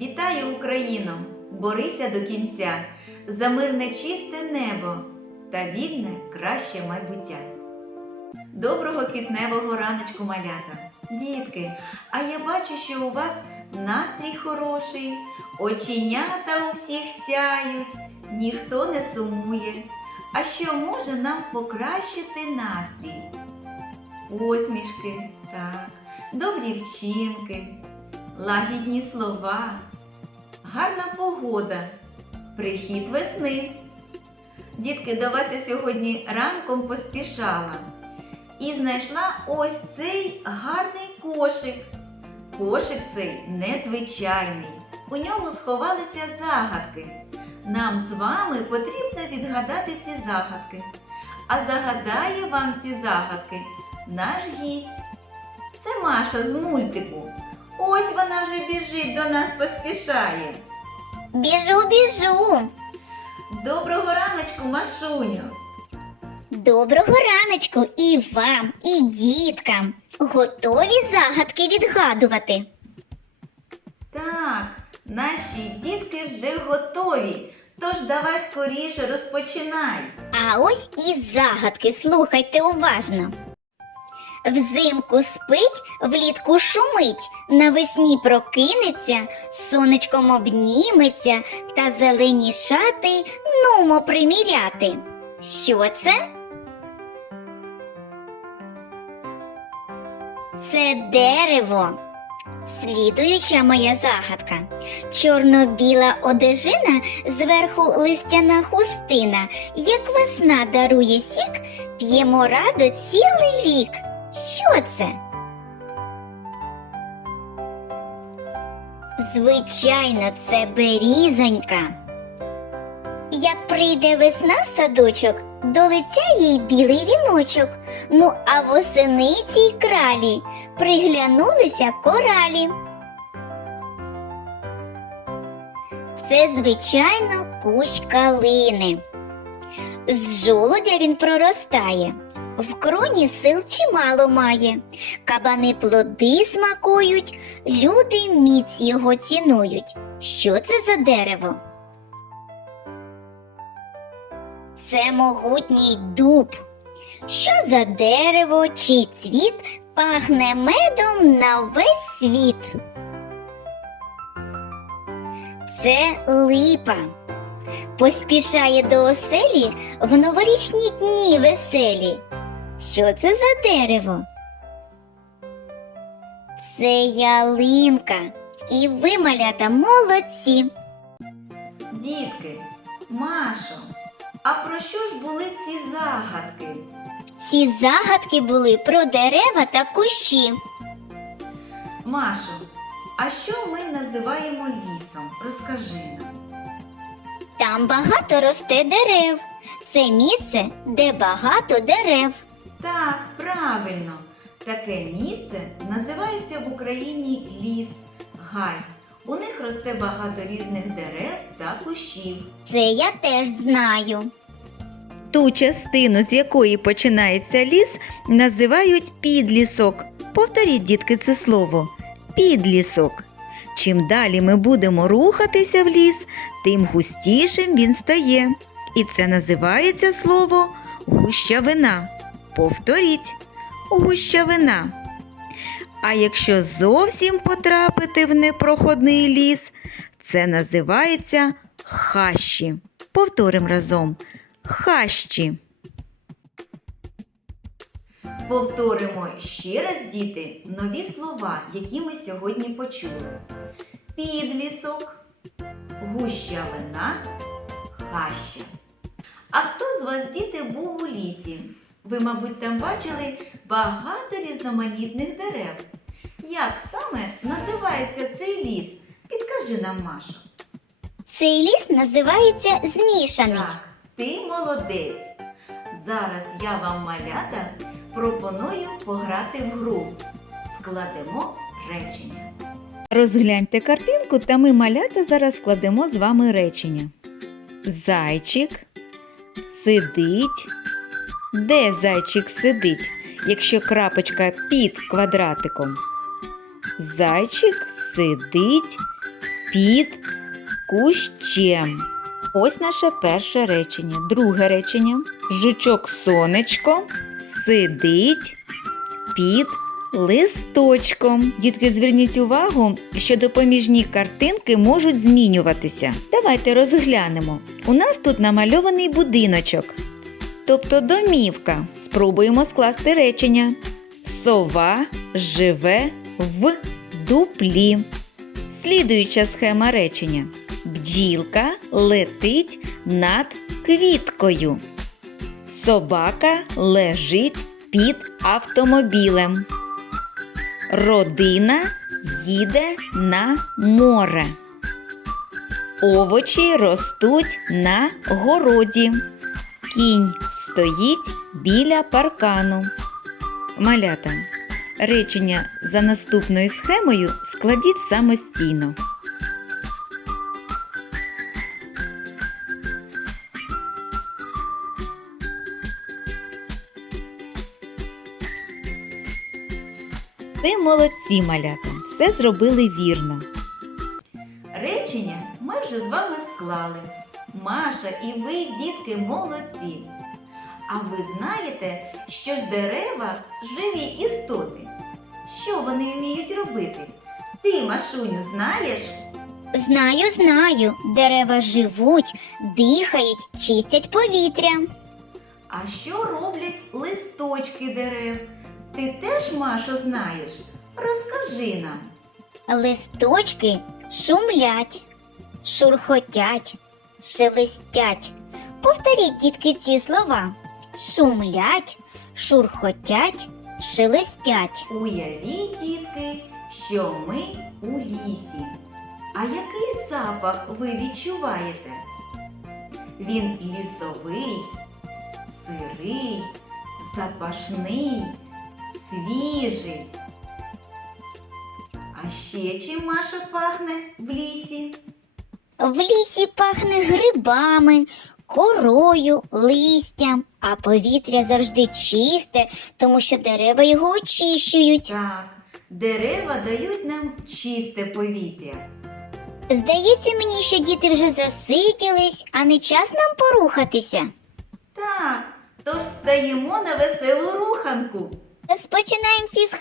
Вітаю Україну! Борися до кінця за мирне чисте небо та вільне краще майбуття. Доброго квітневого раночку, малята! Дітки, а я бачу, що у вас настрій хороший, оченята у всіх сяють, ніхто не сумує. А що може нам покращити настрій? Посмішки, так, добрі вчинки, лагідні слова, гарна погода, прихід весни. Дітки, до вас я сьогодні ранком поспішала і знайшла ось цей гарний кошик. Кошик цей незвичайний. У ньому сховалися загадки. Нам з вами потрібно відгадати ці загадки. А загадає вам ці загадки наш гість. Це Маша з мультику. Ось вона вже біжить до нас поспішає. Біжу, біжу. Доброго раночку, Машуню. Доброго раночку і вам, і діткам. Готові загадки відгадувати. Так, наші дітки вже готові. Тож давай скоріше розпочинай. А ось і загадки, слухайте уважно. Взимку спить, влітку шумить, навесні прокинеться, сонечком обніметься та зелені шати нумо приміряти. Що це? Це дерево. Слідуюча моя загадка. Чорно-біла одежина, зверху листяна хустина. Як весна дарує сік, п'ємо радо цілий рік. Що це? Звичайно, це берізонька. Як прийде весна садочок, до лиця їй білий віночок. Ну а восени цій кралі приглянулися коралі. Це, звичайно, кущ калини. З жолудя він проростає, в кроні сил чимало має. Кабани плоди смакують, люди міць його цінують. Що це за дерево? Це могутній дуб. Що за дерево чи цвіт пахне медом на весь світ? Це липа. Поспішає до оселі в новорічні дні веселі. Що це за дерево? Це ялинка. І ви, малята, молодці. Дітки, Машо, а про що ж були ці загадки? Ці загадки були про дерева та кущі. Машо, а що ми називаємо лісом? Розкажи нам. Там багато росте дерев. Це місце, де багато дерев. Так, правильно. Таке місце називається в Україні ліс, гай. У них росте багато різних дерев та кущів. Це я теж знаю. Ту частину, з якої починається ліс, називають підлісок. Повторіть, дітки, це слово підлісок. Чим далі ми будемо рухатися в ліс, тим густішим він стає. І це називається слово гущавина. Повторіть гущавина. А якщо зовсім потрапити в непроходний ліс, це називається хащі. Повторимо разом хащі. Повторимо ще раз, діти, нові слова, які ми сьогодні почули. Підлісок, гущавина, хаща. А хто з вас, діти, був у лісі? Ви, мабуть, там бачили багато різноманітних дерев. Як саме називається цей ліс? Підкажи нам, Маша. Цей ліс називається змішаний. Так, ти молодець. Зараз я вам, малята, пропоную пограти в гру. Складемо речення. Розгляньте картинку, та ми малята зараз складемо з вами речення. Зайчик сидить. Де зайчик сидить, якщо крапочка під квадратиком? Зайчик сидить під кущем. Ось наше перше речення. Друге речення. Жучок сонечко сидить під листочком. Дітки, зверніть увагу, що допоміжні картинки можуть змінюватися. Давайте розглянемо. У нас тут намальований будиночок, тобто домівка. Спробуємо скласти речення. Сова живе в дуплі. Слідуюча схема речення. Бджілка летить над квіткою. Собака лежить під автомобілем. Родина їде на море. Овочі ростуть на городі. Кінь стоїть біля паркану. Малята. Речення за наступною схемою складіть самостійно. Ви молодці, малята, все зробили вірно. Речення ми вже з вами склали. Маша і ви, дітки, молодці. А ви знаєте, що ж дерева живі істоти? Що вони вміють робити? Ти, Машуню, знаєш? Знаю, знаю, дерева живуть, дихають, чистять повітря. А що роблять листочки дерев? Ти теж, Машо, знаєш? Розкажи нам. Листочки шумлять, шурхотять, шелестять. Повторіть, дітки, ці слова. Шумлять, шурхотять, шелестять. Уявіть, дітки, що ми у лісі. А який запах ви відчуваєте? Він лісовий, сирий, запашний, свіжий. А ще чим Маша пахне в лісі? В лісі пахне грибами, корою, листям, а повітря завжди чисте, тому що дерева його очищують. Так, дерева дають нам чисте повітря. Здається мені, що діти вже засиділись, а не час нам порухатися. Так, тож стаємо на веселу руханку. Розпочинаємо фіз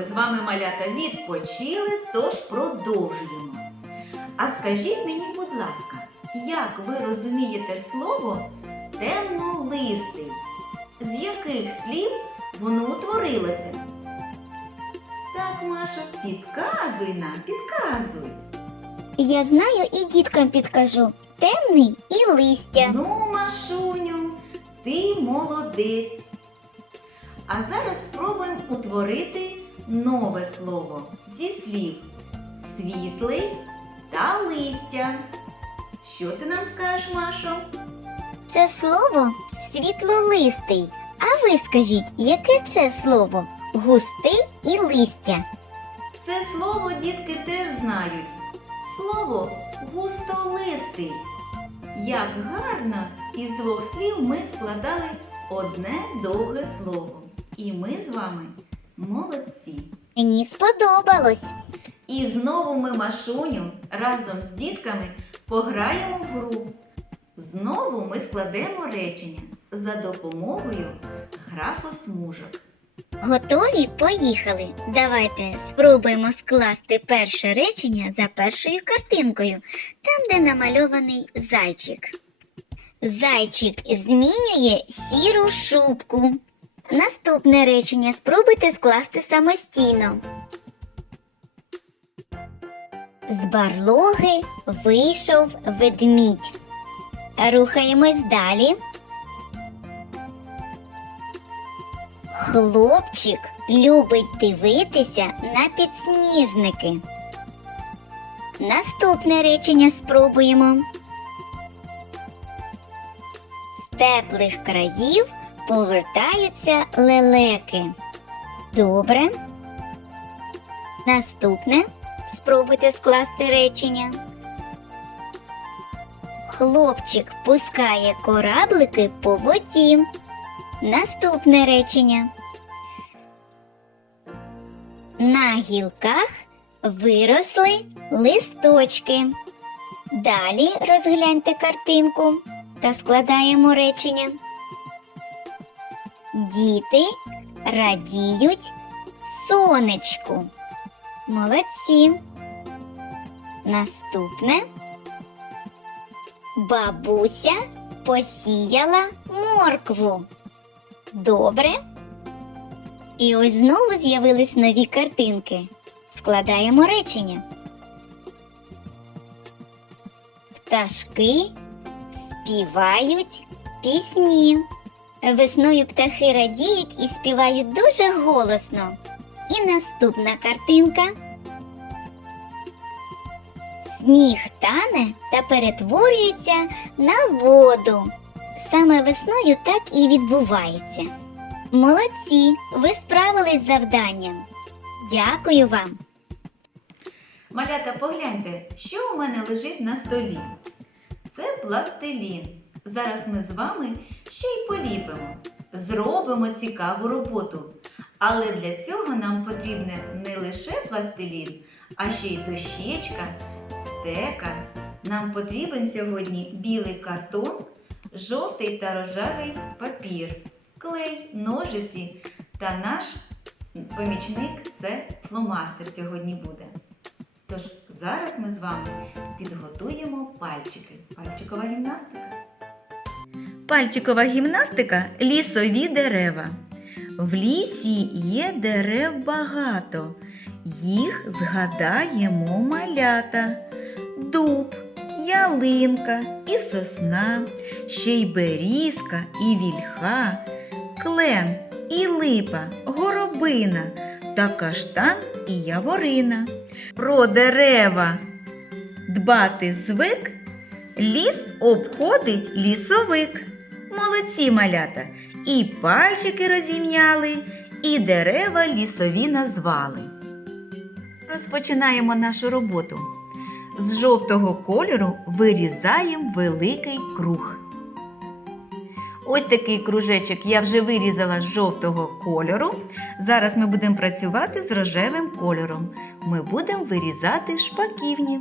ми з вами, малята, відпочили, тож продовжуємо. А скажіть мені, будь ласка, як ви розумієте слово темнолистий? З яких слів воно утворилося? Так, Маша, підказуй нам, підказуй. Я знаю і діткам підкажу. Темний і листя. Ну, Машуню, ти молодець. А зараз спробуємо утворити нове слово зі слів світлий та листя. Що ти нам скажеш, Машо? Це слово світлолистий. А ви скажіть, яке це слово? Густий і листя. Це слово дітки теж знають. Слово густолистий. Як гарно із двох слів ми складали одне довге слово. І ми з вами молодці. Мені сподобалось. І знову ми Машуню разом з дітками пограємо в гру. Знову ми складемо речення за допомогою графосмужок. Готові? Поїхали. Давайте спробуємо скласти перше речення за першою картинкою, там, де намальований зайчик. Зайчик змінює сіру шубку. Наступне речення спробуйте скласти самостійно. З барлоги вийшов ведмідь. Рухаємось далі. Хлопчик любить дивитися на підсніжники. Наступне речення спробуємо. З теплих країв повертаються лелеки. Добре. Наступне спробуйте скласти речення. Хлопчик пускає кораблики по воді. Наступне речення. На гілках виросли листочки. Далі розгляньте картинку та складаємо речення. Діти радіють сонечку. Молодці. Наступне. Бабуся посіяла моркву. Добре. І ось знову з'явились нові картинки. Складаємо речення. Пташки співають пісні. Весною птахи радіють і співають дуже голосно. І наступна картинка. Сніг тане та перетворюється на воду. Саме весною так і відбувається. Молодці, ви справились з завданням. Дякую вам. Малята, погляньте, що у мене лежить на столі. Це пластилін. Зараз ми з вами ще й поліпимо. Зробимо цікаву роботу. Але для цього нам потрібне не лише пластилін, а ще й дощечка, стека. Нам потрібен сьогодні білий картон, жовтий та рожевий папір, клей, ножиці та наш помічник це фломастер сьогодні буде. Тож зараз ми з вами підготуємо пальчики. Пальчикова гімнастика. Пальчикова гімнастика лісові дерева. В лісі є дерев багато. Їх згадаємо малята. Дуб, ялинка і сосна, ще й берізка і вільха, клен і липа, горобина та каштан і яворина. Про дерева дбати звик, ліс обходить лісовик. Молодці малята, і пальчики розім'яли, і дерева лісові назвали. Розпочинаємо нашу роботу. З жовтого кольору вирізаємо великий круг. Ось такий кружечок я вже вирізала з жовтого кольору. Зараз ми будемо працювати з рожевим кольором. Ми будемо вирізати шпаківні.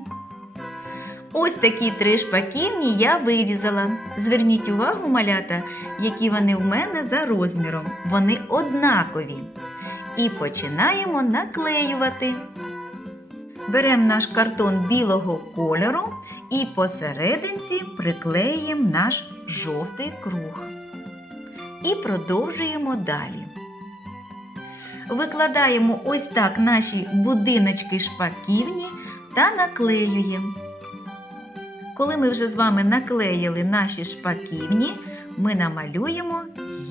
Ось такі три шпаківні я вирізала. Зверніть увагу, малята, які вони в мене за розміром. Вони однакові. І починаємо наклеювати. Беремо наш картон білого кольору і посерединці приклеїмо наш жовтий круг. І продовжуємо далі. Викладаємо ось так наші будиночки шпаківні та наклеюємо. Коли ми вже з вами наклеїли наші шпаківні, ми намалюємо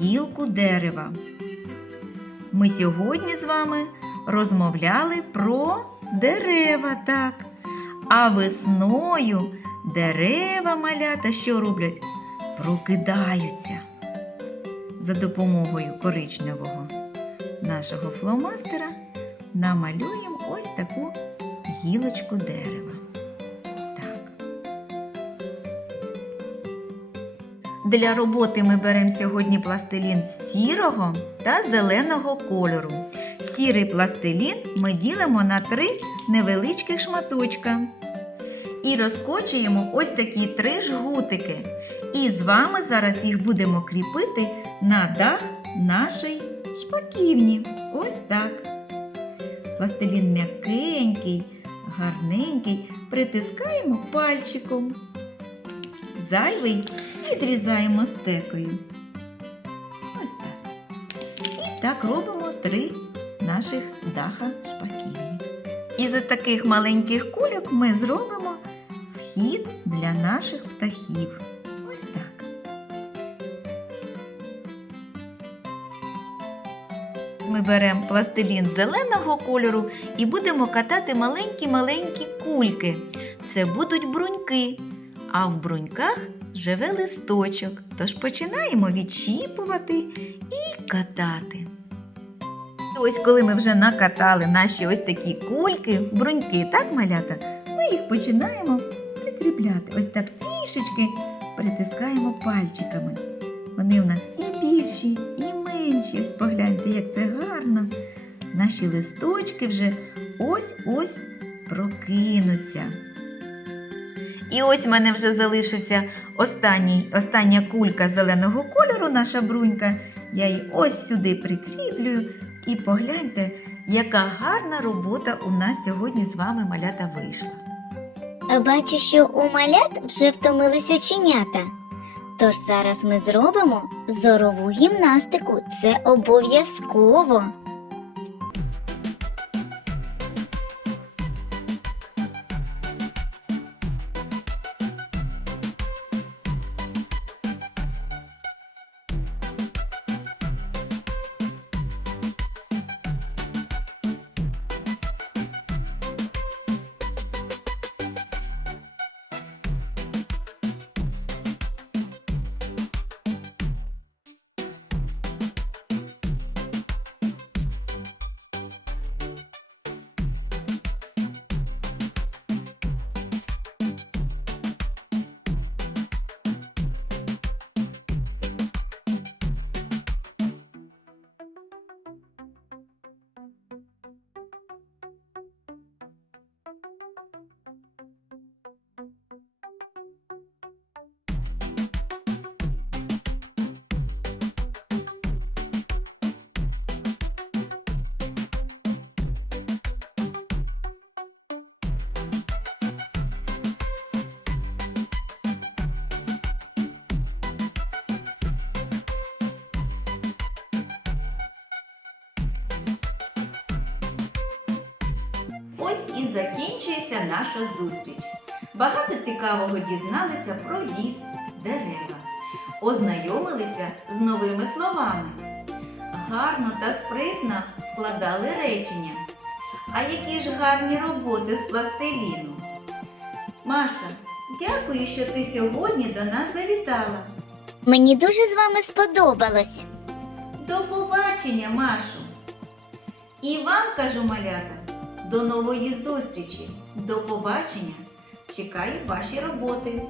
гілку дерева. Ми сьогодні з вами розмовляли про дерева, так. А весною дерева малята що роблять? прокидаються. За допомогою коричневого нашого фломастера намалюємо ось таку гілочку дерева. Для роботи ми беремо сьогодні пластилін з сірого та зеленого кольору. Сірий пластилін ми ділимо на три невеличких шматочка. І розкочуємо ось такі три жгутики. І з вами зараз їх будемо кріпити на дах нашої шпаківні. Ось так. Пластилін м'якенький, гарненький, притискаємо пальчиком. Зайвий відрізаємо стекою. Ось так. І так робимо три наших даха шпаківні. Із таких маленьких кульок ми зробимо вхід для наших птахів. Ось так. Ми беремо пластилін зеленого кольору і будемо катати маленькі-маленькі кульки. Це будуть бруньки, а в бруньках живе листочок. Тож починаємо відщіпувати і катати. Ось коли ми вже накатали наші ось такі кульки, бруньки, так, малята, ми їх починаємо прикріпляти. Ось так трішечки притискаємо пальчиками. Вони у нас і більші, і менші. Ось погляньте, як це гарно. Наші листочки вже ось-ось прокинуться. І ось в мене вже залишився останній, остання кулька зеленого кольору, наша брунька. Я її ось сюди прикріплюю. І погляньте, яка гарна робота у нас сьогодні з вами малята вийшла. Бачу, що у малят вже втомилися оченята. Тож зараз ми зробимо зорову гімнастику. Це обов'язково. І закінчується наша зустріч. Багато цікавого дізналися про ліс, дерева, ознайомилися з новими словами. Гарно та спритно складали речення. А які ж гарні роботи з пластиліну. Маша, дякую, що ти сьогодні до нас завітала. Мені дуже з вами сподобалось. До побачення, Машу. І вам кажу, малята, до нової зустрічі. До побачення. Чекаю ваші роботи.